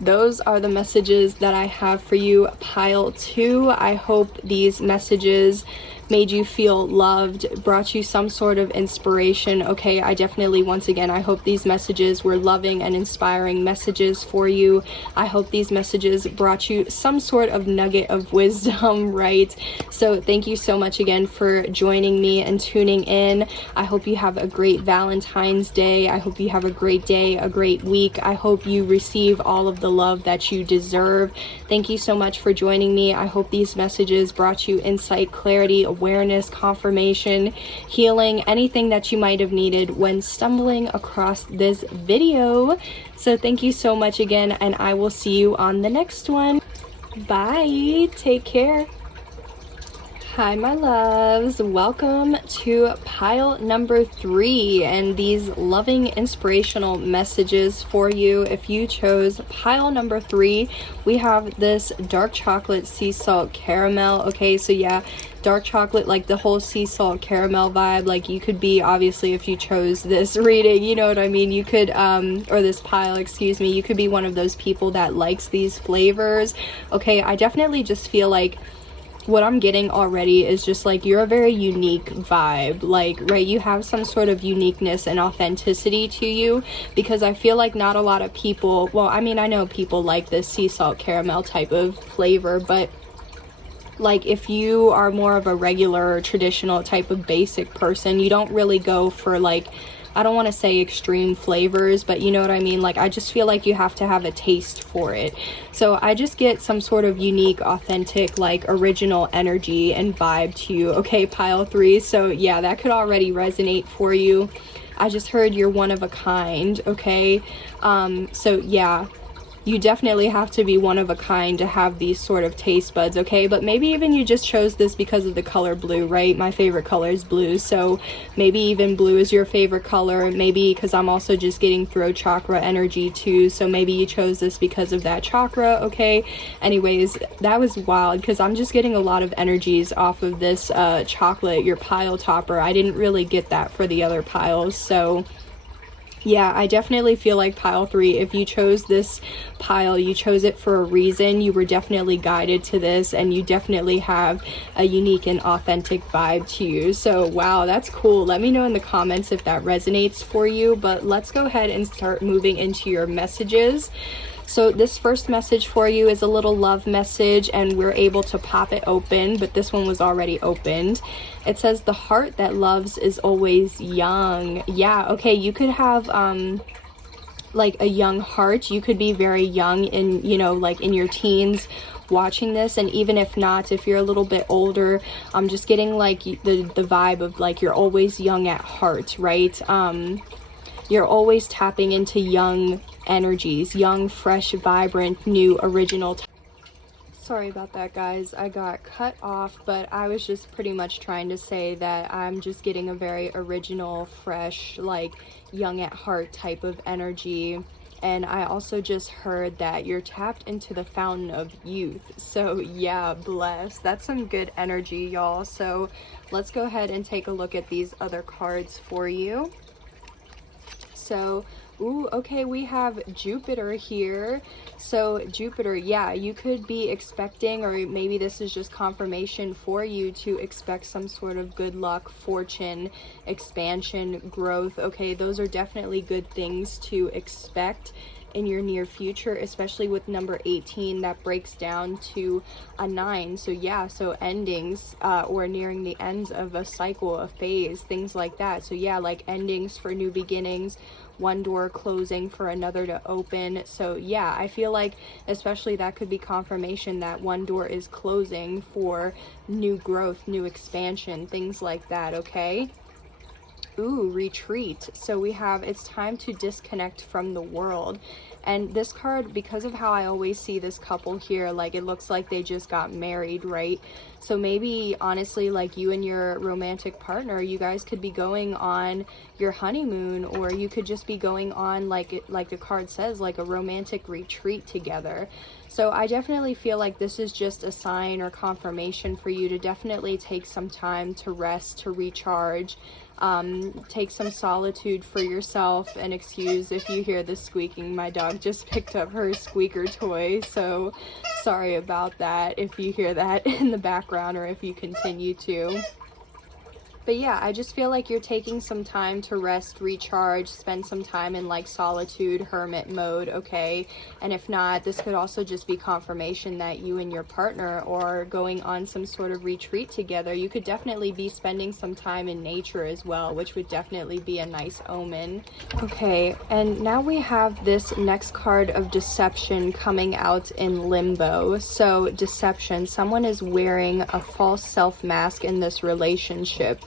those are the messages that I have for you, pile 2. I hope these messages made you feel loved, brought you some sort of inspiration, okay? I definitely, once again, I hope these messages were loving and inspiring messages for you. I hope these messages brought you some sort of nugget of wisdom, right? So thank you so much again for joining me and tuning in. I hope you have a great Valentine's Day. I hope you have a great day, a great week. I hope you receive all of the love that you deserve. Thank you so much for joining me. I hope these messages brought you insight, clarity, awareness, confirmation, healing, anything that you might have needed when stumbling across this video. So thank you so much again, and I will see you on the next one. Bye. Take care. Hi, my loves. Welcome to pile number 3 and these loving inspirational messages for you. If you chose pile number 3, we have this dark chocolate sea salt caramel. Okay, so yeah, dark chocolate, like the whole sea salt caramel vibe. Like you could be, obviously, if you chose this reading, you know what I mean, you could or this pile, excuse me, you could be one of those people that likes these flavors. Okay, I definitely just feel like what I'm getting already is just like, you're a very unique vibe, like, right? You have some sort of uniqueness and authenticity to you, because I feel like not a lot of people, well, I mean, I know people like this sea salt caramel type of flavor, but like if you are more of a regular traditional type of basic person, you don't really go for like, I don't want to say extreme flavors, but you know what I mean? Like, I just feel like you have to have a taste for it. So I just get some sort of unique, authentic, like original energy and vibe to you. Okay, pile 3. So yeah, that could already resonate for you. I just heard you're one of a kind. Okay. So yeah, you definitely have to be one of a kind to have these sort of taste buds, okay? But maybe even you just chose this because of the color blue, right? My favorite color is blue, so maybe even blue is your favorite color. Maybe because I'm also just getting throat chakra energy too, so maybe you chose this because of that chakra, okay? Anyways, that was wild because I'm just getting a lot of energies off of this chocolate, your pile topper. I didn't really get that for the other piles, so yeah, I definitely feel like pile 3, if you chose this pile, you chose it for a reason. You were definitely guided to this, and you definitely have a unique and authentic vibe to you. So wow, that's cool. Let me know in the comments if that resonates for you, but let's go ahead and start moving into your messages. So this first message for you is a little love message, and we're able to pop it open, but this one was already opened. It says, the heart that loves is always young. Yeah, okay, you could have like a young heart. You could be very young in, you know, like in your teens watching this, and even if not, if you're a little bit older, I'm just getting like the vibe of like you're always young at heart, right? You're always tapping into young energies, young, fresh, vibrant, new, original. Sorry about that, guys. I got cut off, but I was just pretty much trying to say that I'm just getting a very original, fresh, like young at heart type of energy. And I also just heard that you're tapped into the fountain of youth. So yeah, bless. That's some good energy, y'all. So let's go ahead and take a look at these other cards for you. So, ooh, okay, we have Jupiter here. So Jupiter, yeah, you could be expecting, or maybe this is just confirmation for you to expect some sort of good luck, fortune, expansion, growth. Okay, those are definitely good things to expect in your near future, especially with number 18 that breaks down to a 9. So yeah, so endings or nearing the ends of a cycle, a phase, things like that. So yeah, like endings for new beginnings, one door closing for another to open. So yeah, I feel like especially that could be confirmation that one door is closing for new growth, new expansion, things like that, okay? Ooh, retreat. So we have, it's time to disconnect from the world. And this card, because of how I always see this couple here, like it looks like they just got married, right? So maybe honestly, like you and your romantic partner, you guys could be going on your honeymoon, or you could just be going on, like the card says, like a romantic retreat together. So I definitely feel like this is just a sign or confirmation for you to definitely take some time to rest, to recharge, take some solitude for yourself. And excuse if you hear the squeaking, my dog just picked up her squeaker toy, so sorry about that if you hear that in the background or if you continue to. But yeah, I just feel like you're taking some time to rest, recharge, spend some time in like solitude, hermit mode, okay? And if not, this could also just be confirmation that you and your partner are going on some sort of retreat together. You could definitely be spending some time in nature as well, which would definitely be a nice omen. Okay, and now we have this next card of deception coming out in limbo. So deception, someone is wearing a false self mask in this relationship.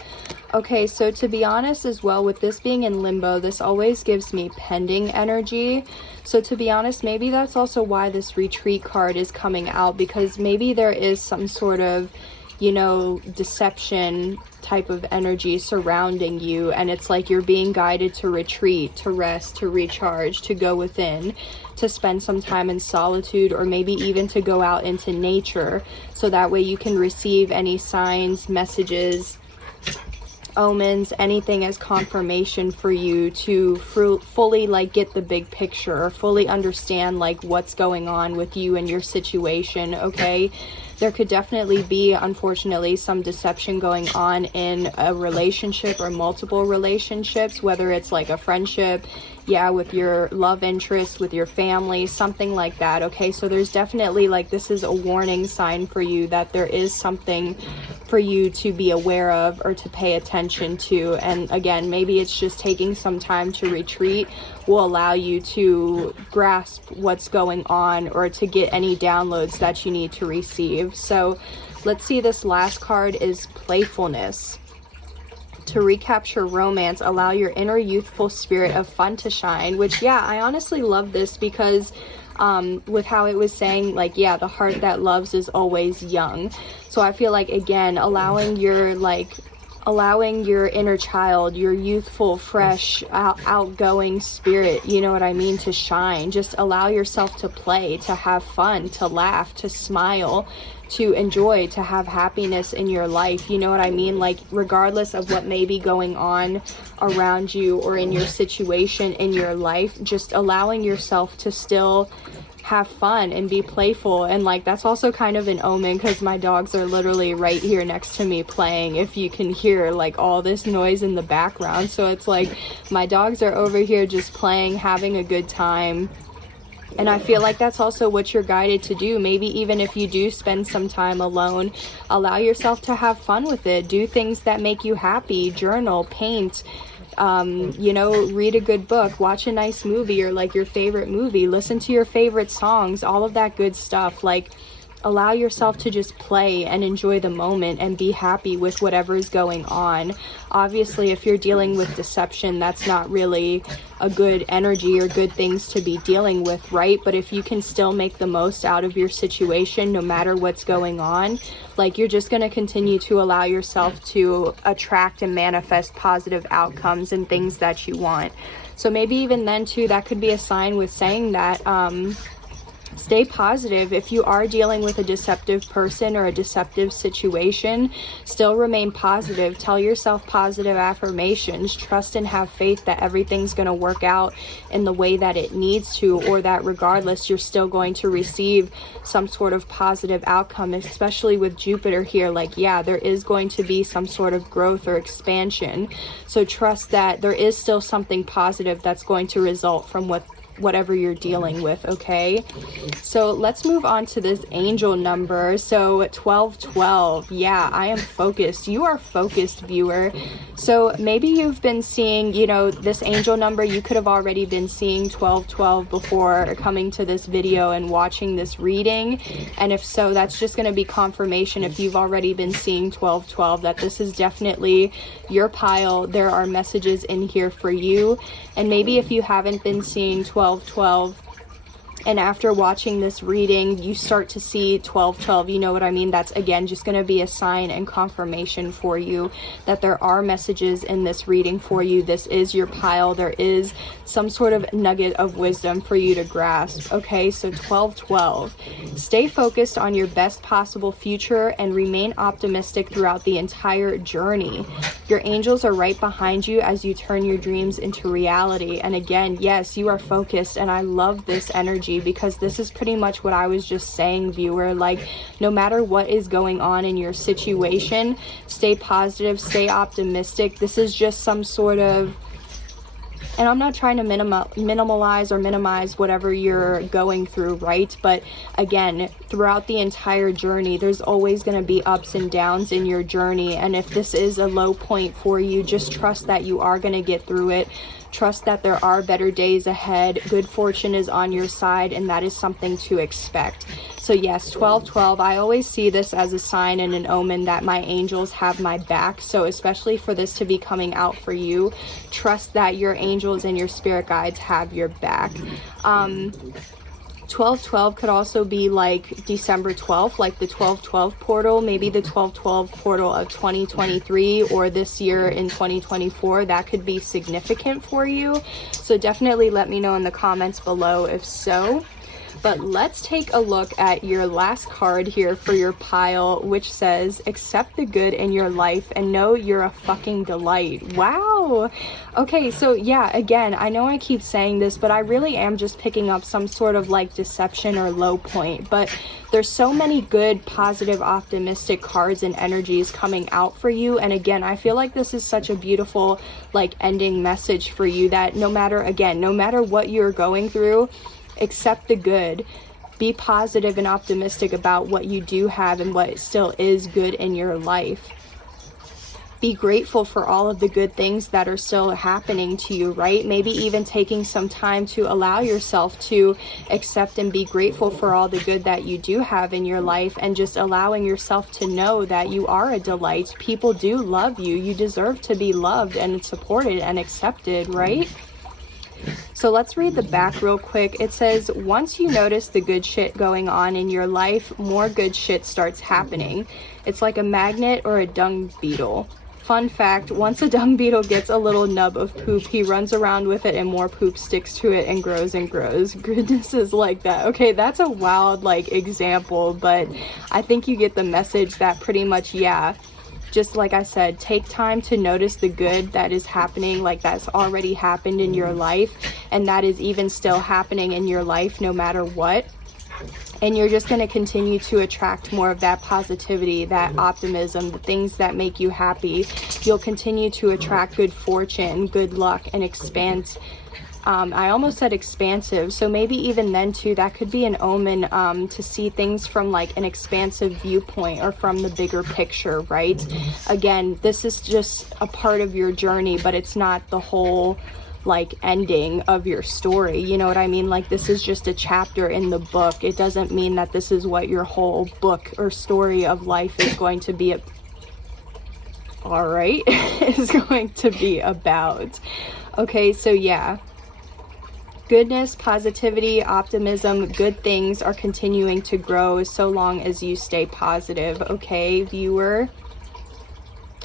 Okay, so to be honest as well, with this being in limbo, this always gives me pending energy. So to be honest, maybe that's also why this retreat card is coming out, because maybe there is some sort of, you know, deception type of energy surrounding you, and it's like you're being guided to retreat, to rest, to recharge, to go within, to spend some time in solitude, or maybe even to go out into nature, so that way you can receive any signs, messages, omens, anything as confirmation for you to fully like get the big picture, or fully understand like what's going on with you and your situation, okay? There could definitely be, unfortunately, some deception going on in a relationship or multiple relationships, whether it's like a friendship, yeah, with your love interest, with your family, something like that, okay? So there's definitely like, this is a warning sign for you that there is something for you to be aware of or to pay attention to. And again, maybe it's just taking some time to retreat will allow you to grasp what's going on, or to get any downloads that you need to receive. So let's see, this last card is playfulness. To recapture romance, allow your inner youthful spirit of fun to shine. Which, yeah, I honestly love this because with how it was saying, like, yeah, the heart that loves is always young. So I feel like, again, allowing your inner child, your youthful, fresh, outgoing spirit, you know what I mean, to shine. Just allow yourself to play, to have fun, to laugh, to smile, to enjoy, to have happiness in your life, you know what I mean? Like, regardless of what may be going on around you or in your situation in your life, just allowing yourself to still have fun and be playful. And like, that's also kind of an omen because my dogs are literally right here next to me playing, if you can hear like all this noise in the background. So it's like my dogs are over here just playing, having a good time. And I feel like that's also what you're guided to do. Maybe even if you do spend some time alone, allow yourself to have fun with it. Do things that make you happy. Journal, paint, you know, read a good book, watch a nice movie or like your favorite movie, listen to your favorite songs, all of that good stuff. Like, allow yourself to just play and enjoy the moment and be happy with whatever is going on. Obviously, if you're dealing with deception, that's not really a good energy or good things to be dealing with, right? But if you can still make the most out of your situation, no matter what's going on, like, you're just going to continue to allow yourself to attract and manifest positive outcomes and things that you want. So maybe even then too, that could be a sign with saying that, stay positive. If you are dealing with a deceptive person or a deceptive situation, still remain positive. Tell yourself positive affirmations. Trust and have faith that everything's going to work out in the way that it needs to, or that regardless, you're still going to receive some sort of positive outcome, especially with Jupiter here. Like, yeah, there is going to be some sort of growth or expansion. So trust that there is still something positive that's going to result from whatever you're dealing with, okay? So let's move on to this angel number. So 1212, yeah, I am focused. You are focused, viewer. So maybe you've been seeing, you know, this angel number. You could have already been seeing 1212 before coming to this video and watching this reading. And if so, that's just going to be confirmation, if you've already been seeing 1212, that this is definitely your pile. There are messages in here for you. And maybe if you haven't been seeing 1212 and after watching this reading you start to see 1212, you know what I mean, that's again just going to be a sign and confirmation for you that there are messages in this reading for you. This is your pile. There is some sort of nugget of wisdom for you to grasp, okay? So 1212, stay focused on your best possible future and remain optimistic throughout the entire journey. Your angels are right behind you as you turn your dreams into reality. And again, yes, you are focused, and I love this energy because this is pretty much what I was just saying, viewer. Like, no matter what is going on in your situation, stay positive, stay optimistic. This is just some sort of, and I'm not trying to minimize whatever you're going through, right? But again, throughout the entire journey, there's always going to be ups and downs in your journey. And if this is a low point for you, just trust that you are going to get through it. Trust that there are better days ahead. Good fortune is on your side, and that is something to expect. So yes, 1212, I always see this as a sign and an omen that my angels have my back. So especially for this to be coming out for you, trust that your angels and your spirit guides have your back. 1212 could also be like December 12th, like the 1212 portal, maybe the 1212 portal of 2023 or this year in 2024. That could be significant for you. So definitely let me know in the comments below if so. But let's take a look at your last card here for your pile, which says, accept the good in your life and know you're a fucking delight. Wow. Okay, so yeah, again, I know I keep saying this, but I really am just picking up some sort of like deception or low point. But there's so many good, positive, optimistic cards and energies coming out for you. And again, I feel like this is such a beautiful like ending message for you, that no matter what you're going through, accept the good. Be positive and optimistic about what you do have and what still is good in your life. be grateful for all of the good things that are still happening to you, right? Maybe even taking some time to allow yourself to accept and be grateful for all the good that you do have in your life, and just allowing yourself to know that you are a delight. People do love you. You deserve to be loved and supported and accepted, right? So let's read the back real quick. It says, once you notice the good shit going on in your life, more good shit starts happening. It's like a magnet or a dung beetle. Fun fact, once a dung beetle gets a little nub of poop, he runs around with it and more poop sticks to it and grows and grows. Goodness is like that. Okay, that's a wild like example, but I think you get the message that pretty much, yeah, just like I said, take time to notice the good that is happening, like that's already happened in your life, and that is even still happening in your life no matter what. And you're just going to continue to attract more of that positivity, that optimism, the things that make you happy. You'll continue to attract good fortune, good luck, and expand. I almost said expansive, so maybe even then too, that could be an omen to see things from like an expansive viewpoint or from the bigger picture, right? Again, this is just a part of your journey, but it's not the whole like ending of your story, you know what I mean? Like, this is just a chapter in the book. It doesn't mean that this is what your whole book or story of life is going to be all right is going to be about. Okay, so yeah, goodness, positivity, optimism, good things are continuing to grow so long as you stay positive. Okay, viewer,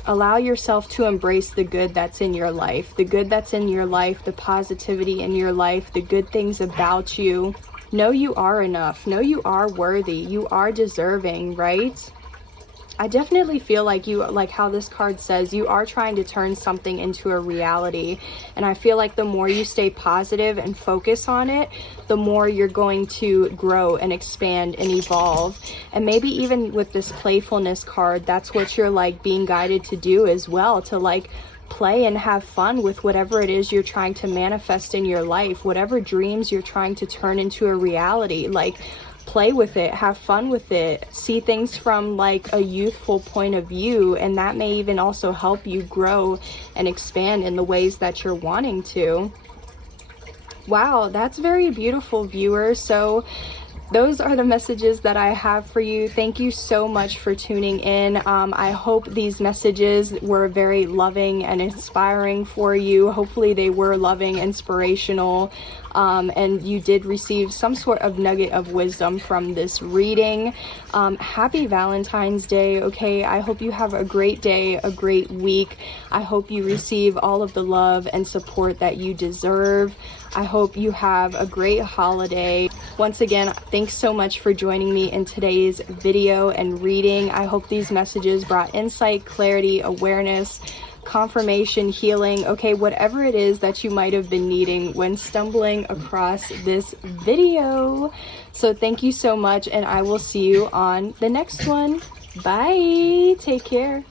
allow yourself to embrace the good that's in your life, the good that's in your life, the positivity in your life, the good things about you. Know you are enough. Know you are worthy. You are deserving, right? I definitely feel like you, like how this card says, you are trying to turn something into a reality. And I feel like the more you stay positive and focus on it, the more you're going to grow and expand and evolve. And maybe even with this playfulness card, that's what you're like being guided to do as well, to like play and have fun with whatever it is you're trying to manifest in your life, whatever dreams you're trying to turn into a reality. Like, play with it, have fun with it, see things from like a youthful point of view, and that may even also help you grow and expand in the ways that you're wanting to. Wow, that's very beautiful, viewer. So those are the messages that I have for you. Thank you so much for tuning in. I hope these messages were very loving and inspiring for you. Hopefully they were loving, inspirational, and you did receive some sort of nugget of wisdom from this reading. Happy Valentine's Day, okay? I hope you have a great day, a great week. I hope you receive all of the love and support that you deserve. I hope you have a great holiday. Once again, thanks so much for joining me in today's video and reading. I hope these messages brought insight, clarity, awareness, confirmation, healing, okay, whatever it is that you might have been needing when stumbling across this video. So thank you so much, and I will see you on the next one. Bye. Take care.